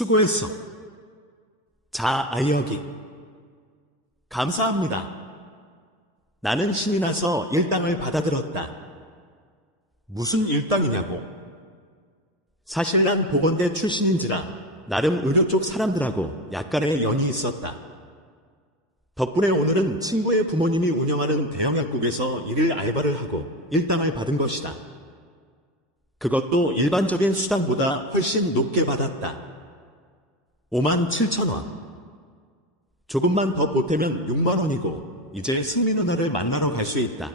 수고했어. 자, 아이여기. 감사합니다. 나는 신이 나서 일당을 받아들었다. 무슨 일당이냐고? 사실 난 보건대 출신인지라 나름 의료 쪽 사람들하고 약간의 연이 있었다. 덕분에 오늘은 친구의 부모님이 운영하는 대형약국에서 일일 알바를 하고 일당을 받은 것이다. 그것도 일반적인 수당보다 훨씬 높게 받았다. 57,000원. 조금만 더 보태면 6만원이고 이제 승민 누나를 만나러 갈 수 있다.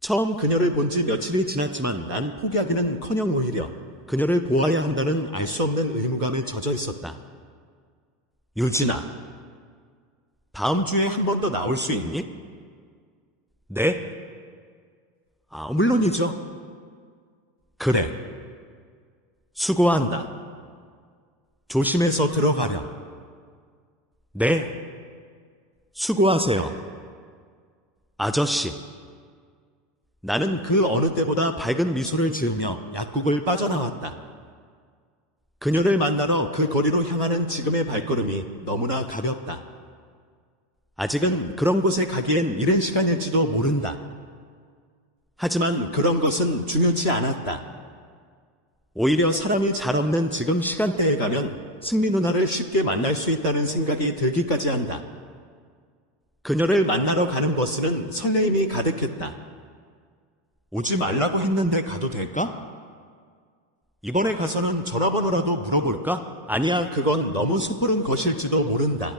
처음 그녀를 본 지 며칠이 지났지만 난 포기하기는커녕 오히려 그녀를 보아야 한다는 알 수 없는 의무감에 젖어 있었다. 유진아, 다음 주에 한 번 더 나올 수 있니? 네? 물론이죠. 그래. 수고한다. 조심해서 들어가렴. 네. 수고하세요. 아저씨. 나는 그 어느 때보다 밝은 미소를 지으며 약국을 빠져나왔다. 그녀를 만나러 그 거리로 향하는 지금의 발걸음이 너무나 가볍다. 아직은 그런 곳에 가기엔 이른 시간일지도 모른다. 하지만 그런 것은 중요치 않았다. 오히려 사람이 잘 없는 지금 시간대에 가면 승민 누나를 쉽게 만날 수 있다는 생각이 들기까지 한다. 그녀를 만나러 가는 버스는 설레임이 가득했다. 오지 말라고 했는데 가도 될까? 이번에 가서는 전화번호라도 물어볼까? 아니야, 그건 너무 섣부른 것일지도 모른다.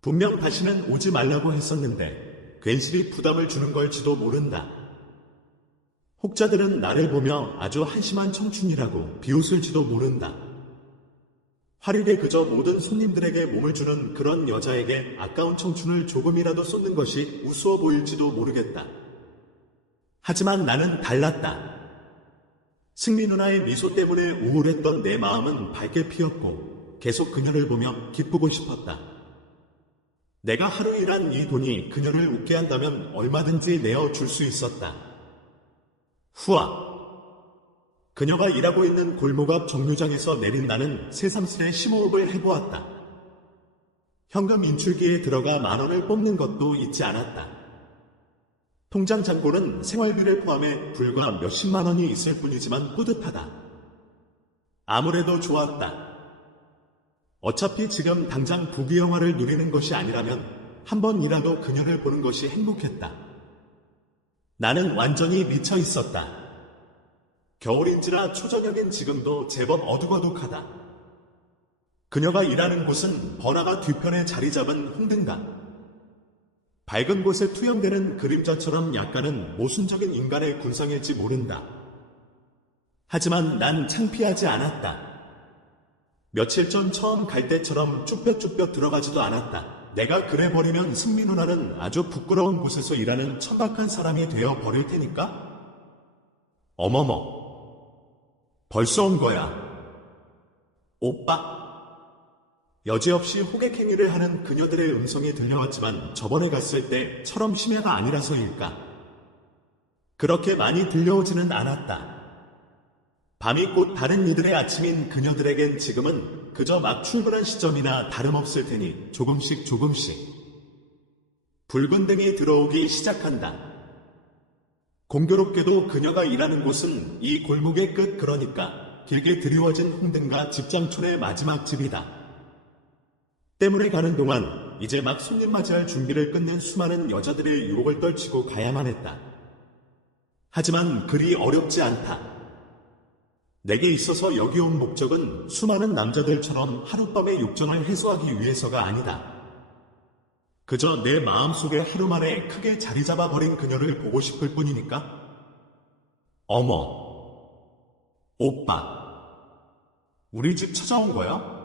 분명 다시는 오지 말라고 했었는데 괜시리 부담을 주는 걸지도 모른다. 혹자들은 나를 보며 아주 한심한 청춘이라고 비웃을지도 모른다. 화류에 그저 모든 손님들에게 몸을 주는 그런 여자에게 아까운 청춘을 조금이라도 쏟는 것이 우스워 보일지도 모르겠다. 하지만 나는 달랐다. 승민 누나의 미소 때문에 우울했던 내 마음은 밝게 피었고 계속 그녀를 보며 기쁘고 싶었다. 내가 하루 일한 이 돈이 그녀를 웃게 한다면 얼마든지 내어줄 수 있었다. 후아. 그녀가 일하고 있는 골목 앞 정류장에서 내린 나는 새삼스레 심호흡을 해보았다. 현금 인출기에 들어가 10,000원을 뽑는 것도 잊지 않았다. 통장 잔고는 생활비를 포함해 불과 몇십만 원이 있을 뿐이지만 뿌듯하다. 아무래도 좋았다. 어차피 지금 당장 부귀영화를 누리는 것이 아니라면 한 번이라도 그녀를 보는 것이 행복했다. 나는 완전히 미쳐 있었다. 겨울인지라 초저녁인 지금도 제법 어둑어둑하다. 그녀가 일하는 곳은 번화가 뒤편에 자리 잡은 홍등가. 밝은 곳에 투영되는 그림자처럼 약간은 모순적인 인간의 군상일지 모른다. 하지만 난 창피하지 않았다. 며칠 전 처음 갈 때처럼 쭈뼛쭈뼛 들어가지도 않았다. 내가 그래버리면 승민 누나는 아주 부끄러운 곳에서 일하는 천박한 사람이 되어 버릴 테니까? 어머머. 벌써 온 거야. 오빠. 여지없이 호객행위를 하는 그녀들의 음성이 들려왔지만 저번에 갔을 때처럼 심해가 아니라서일까. 그렇게 많이 들려오지는 않았다. 밤이 곧 다른 이들의 아침인 그녀들에겐 지금은 그저 막 출근한 시점이나 다름없을 테니 조금씩 붉은 등이 들어오기 시작한다. 공교롭게도 그녀가 일하는 곳은 이 골목의 끝, 그러니까 길게 드리워진 홍등가 집장촌의 마지막 집이다. 때문에 가는 동안 이제 막 손님 맞이할 준비를 끝낸 수많은 여자들의 유혹을 떨치고 가야만 했다. 하지만 그리 어렵지 않다. 내게 있어서 여기 온 목적은 수많은 남자들처럼 하룻밤의 욕정을 해소하기 위해서가 아니다. 그저 내 마음속에 하루 만에 크게 자리 잡아버린 그녀를 보고 싶을 뿐이니까. 어머. 오빠. 우리 집 찾아온 거야?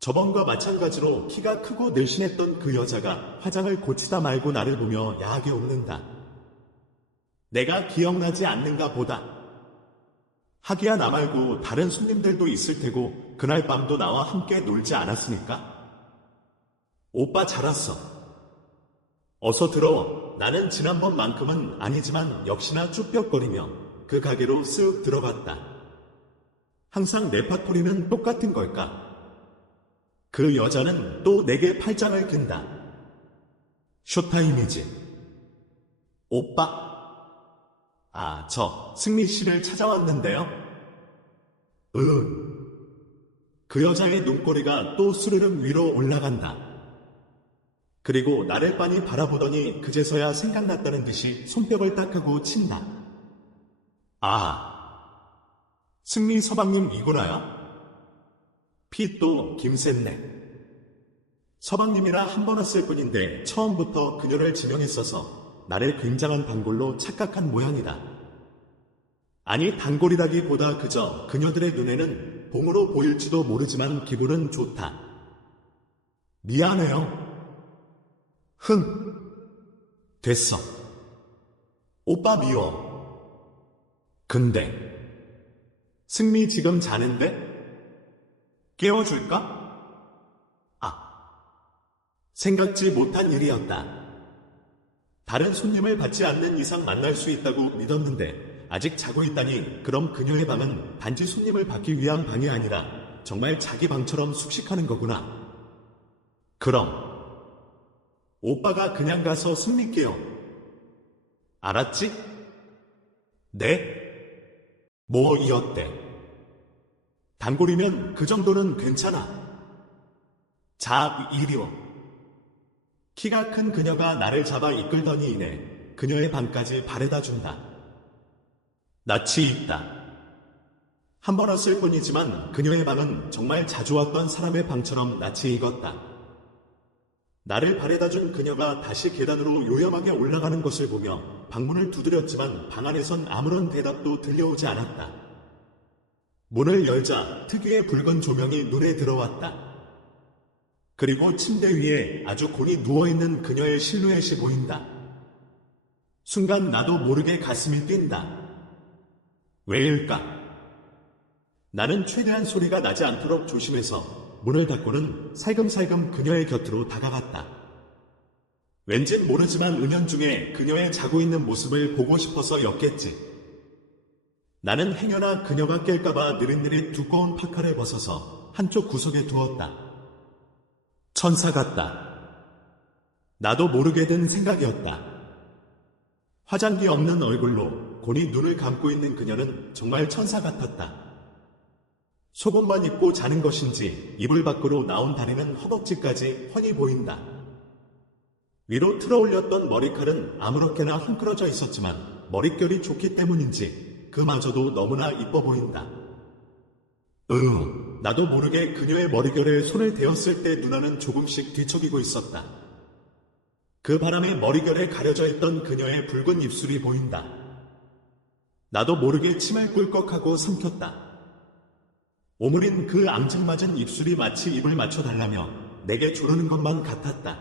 저번과 마찬가지로 키가 크고 늘씬했던 그 여자가 화장을 고치다 말고 나를 보며 야하게 웃는다. 내가 기억나지 않는가 보다. 하기야 나 말고 다른 손님들도 있을 테고 그날 밤도 나와 함께 놀지 않았으니까. 오빠 잘 왔어. 어서 들어와. 나는 지난번만큼은 아니지만 역시나 쭈뼛거리며 그 가게로 쓱 들어갔다. 항상 레파토리는 똑같은 걸까? 그 여자는 또 내게 팔짱을 낀다. 쇼타임이지. 오빠? 아, 저 승리 씨를 찾아왔는데요. 그 여자의 눈꼬리가 또 스르륵 위로 올라간다. 그리고 나를 빤히 바라보더니 그제서야 생각났다는 듯이 손뼉을 딱 하고 친다. 아, 승리 서방님 이구나요? 핏도 김샜네. 서방님이라 한 번 왔을 뿐인데 처음부터 그녀를 지명했어서 나를 굉장한 단골로 착각한 모양이다. 아니 단골이라기보다 그저 그녀들의 눈에는 봉으로 보일지도 모르지만 기분은 좋다. 미안해요. 됐어. 오빠 미워. 근데 승미 지금 자는데? 깨워줄까? 생각지 못한 일이었다. 다른 손님을 받지 않는 이상 만날 수 있다고 믿었는데 아직 자고 있다니 그럼 그녀의 방은 단지 손님을 받기 위한 방이 아니라 정말 자기 방처럼 숙식하는 거구나. 그럼 오빠가 그냥 가서 숨릴게요. 알았지? 네? 뭐 이었대? 단골이면 그 정도는 괜찮아. 자, 이리 와. 키가 큰 그녀가 나를 잡아 이끌더니 이내 그녀의 방까지 바래다 준다. 낯이 있다. 한 번 왔을 뿐이지만 그녀의 방은 정말 자주 왔던 사람의 방처럼 낯이 익었다. 나를 바래다 준 그녀가 다시 계단으로 요염하게 올라가는 것을 보며 방문을 두드렸지만 방 안에선 아무런 대답도 들려오지 않았다. 문을 열자 특유의 붉은 조명이 눈에 들어왔다. 그리고 침대 위에 아주 곤히 누워있는 그녀의 실루엣이 보인다. 순간 나도 모르게 가슴이 뛴다. 왜일까? 나는 최대한 소리가 나지 않도록 조심해서 문을 닫고는 살금살금 그녀의 곁으로 다가갔다. 왠진 모르지만 은연중에 그녀의 자고 있는 모습을 보고 싶어서였겠지. 나는 행여나 그녀가 깰까봐 느릿느릿 두꺼운 파카를 벗어서 한쪽 구석에 두었다. 천사 같다. 나도 모르게 든 생각이었다. 화장기 없는 얼굴로 곤히 눈을 감고 있는 그녀는 정말 천사 같았다. 속옷만 입고 자는 것인지 이불 밖으로 나온 다리는 허벅지까지 훤히 보인다. 위로 틀어올렸던 머리칼은 아무렇게나 헝클어져 있었지만 머릿결이 좋기 때문인지 그마저도 너무나 이뻐 보인다. 나도 모르게 그녀의 머리결에 손을 대었을 때 누나는 조금씩 뒤척이고 있었다. 그 바람에 머리결에 가려져 있던 그녀의 붉은 입술이 보인다. 나도 모르게 침을 꿀꺽하고 삼켰다. 오므린 그 앙증맞은 입술이 마치 입을 맞춰달라며 내게 조르는 것만 같았다.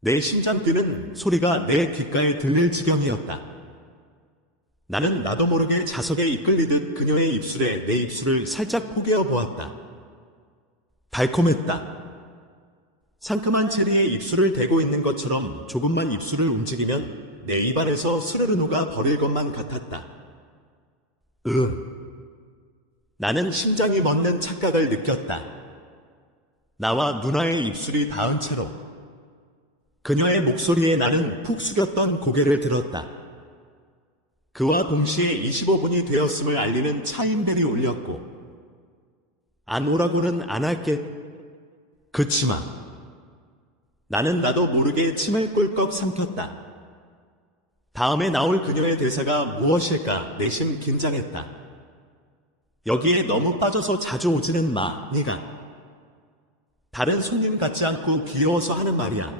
내 심장 뛰는 소리가 내 귓가에 들릴 지경이었다. 나는 나도 모르게 자석에 이끌리듯 그녀의 입술에 내 입술을 살짝 포개어 보았다. 달콤했다. 상큼한 체리에 입술을 대고 있는 것처럼 조금만 입술을 움직이면 내 입안에서 스르르 녹아 버릴 것만 같았다. 나는 심장이 멎는 착각을 느꼈다. 나와 누나의 입술이 닿은 채로 그녀의 목소리에 나는 푹 숙였던 고개를 들었다. 그와 동시에 25분이 되었음을 알리는 차임벨이 울렸고 안 오라고는 안 할게. 그치만 나는 나도 모르게 침을 꿀꺽 삼켰다. 다음에 나올 그녀의 대사가 무엇일까 내심 긴장했다. 여기에 너무 빠져서 자주 오지는 마, 네가. 다른 손님 같지 않고 귀여워서 하는 말이야.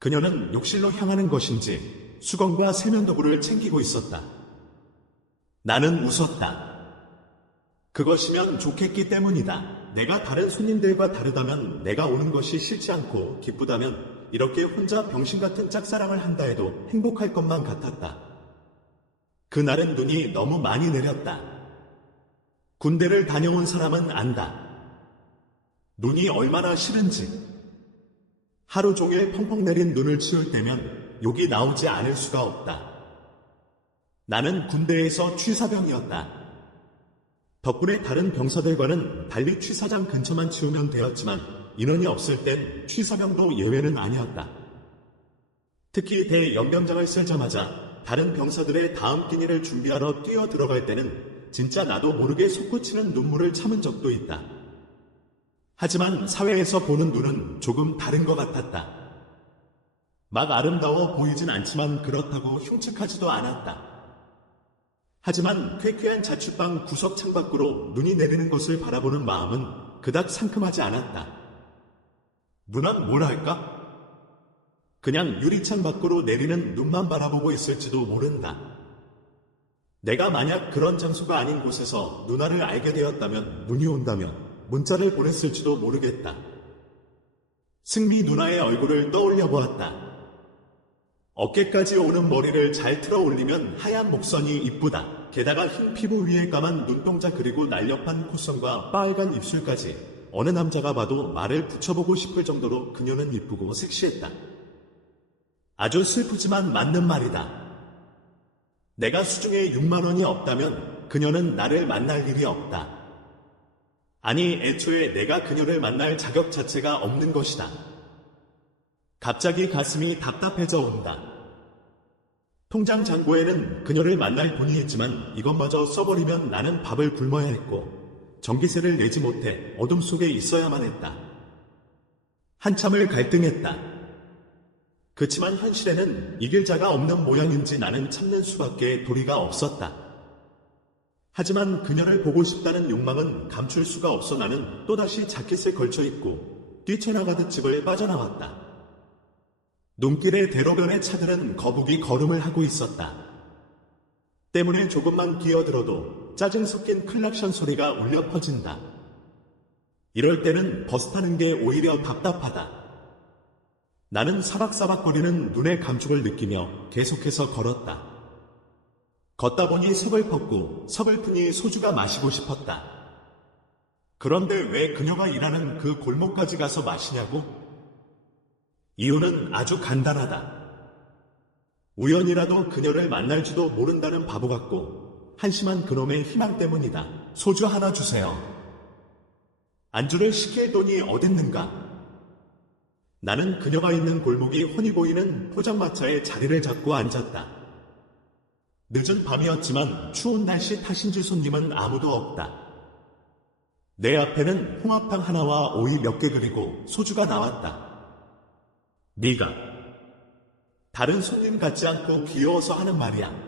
그녀는 욕실로 향하는 것인지 수건과 세면도구를 챙기고 있었다. 나는 웃었다. 그것이면 좋겠기 때문이다. 내가 다른 손님들과 다르다면, 내가 오는 것이 싫지 않고 기쁘다면 이렇게 혼자 병신 같은 짝사랑을 한다 해도 행복할 것만 같았다. 그날은 눈이 너무 많이 내렸다. 군대를 다녀온 사람은 안다. 눈이 얼마나 싫은지. 하루 종일 펑펑 내린 눈을 치울 때면 욕이 나오지 않을 수가 없다. 나는 군대에서 취사병이었다. 덕분에 다른 병사들과는 달리 취사장 근처만 치우면 되었지만 인원이 없을 땐 취사병도 예외는 아니었다. 특히 대연병장을 쓸자마자 다른 병사들의 다음 끼니를 준비하러 뛰어 들어갈 때는 진짜 나도 모르게 솟구치는 눈물을 참은 적도 있다. 하지만 사회에서 보는 눈은 조금 다른 것 같았다. 막 아름다워 보이진 않지만 그렇다고 흉측하지도 않았다. 하지만 쾌쾌한 자취방 구석 창밖으로 눈이 내리는 것을 바라보는 마음은 그닥 상큼하지 않았다. 누난 뭘 할까? 그냥 유리창 밖으로 내리는 눈만 바라보고 있을지도 모른다. 내가 만약 그런 장소가 아닌 곳에서 누나를 알게 되었다면, 눈이 온다면 문자를 보냈을지도 모르겠다. 승미 누나의 얼굴을 떠올려 보았다. 어깨까지 오는 머리를 잘 틀어 올리면 하얀 목선이 이쁘다. 게다가 흰 피부 위에 까만 눈동자 그리고 날렵한 콧선과 빨간 입술까지 어느 남자가 봐도 말을 붙여보고 싶을 정도로 그녀는 이쁘고 섹시했다. 아주 슬프지만 맞는 말이다. 내가 수중에 6만 원이 없다면 그녀는 나를 만날 일이 없다. 아니, 애초에 내가 그녀를 만날 자격 자체가 없는 것이다. 갑자기 가슴이 답답해져 온다. 통장 잔고에는 그녀를 만날 돈이 있지만 이것마저 써버리면 나는 밥을 굶어야 했고 전기세를 내지 못해 어둠 속에 있어야만 했다. 한참을 갈등했다. 그치만 현실에는 이길 자가 없는 모양인지 나는 참는 수밖에 도리가 없었다. 하지만 그녀를 보고 싶다는 욕망은 감출 수가 없어 나는 또다시 자켓을 걸쳐 입고 뛰쳐나가듯 집을 빠져나왔다. 눈길의 대로변의 차들은 거북이 걸음을 하고 있었다. 때문에 조금만 기어들어도 짜증 섞인 클락션 소리가 울려 퍼진다. 이럴 때는 버스 타는 게 오히려 답답하다. 나는 사박사박거리는 눈의 감촉을 느끼며 계속해서 걸었다. 걷다 보니 서글펐고 서글프니 소주가 마시고 싶었다. 그런데 왜 그녀가 일하는 그 골목까지 가서 마시냐고? 이유는 아주 간단하다. 우연이라도 그녀를 만날지도 모른다는 바보 같고 한심한 그놈의 희망 때문이다. 소주 하나 주세요. 안주를 시킬 돈이 어딨는가? 나는 그녀가 있는 골목이 훤히 보이는 포장마차에 자리를 잡고 앉았다. 늦은 밤이었지만 추운 날씨 탓인지 손님은 아무도 없다. 내 앞에는 홍합탕 하나와 오이 몇 개 그리고 소주가 나왔다. 네가 다른 손님 같지 않고 귀여워서 하는 말이야.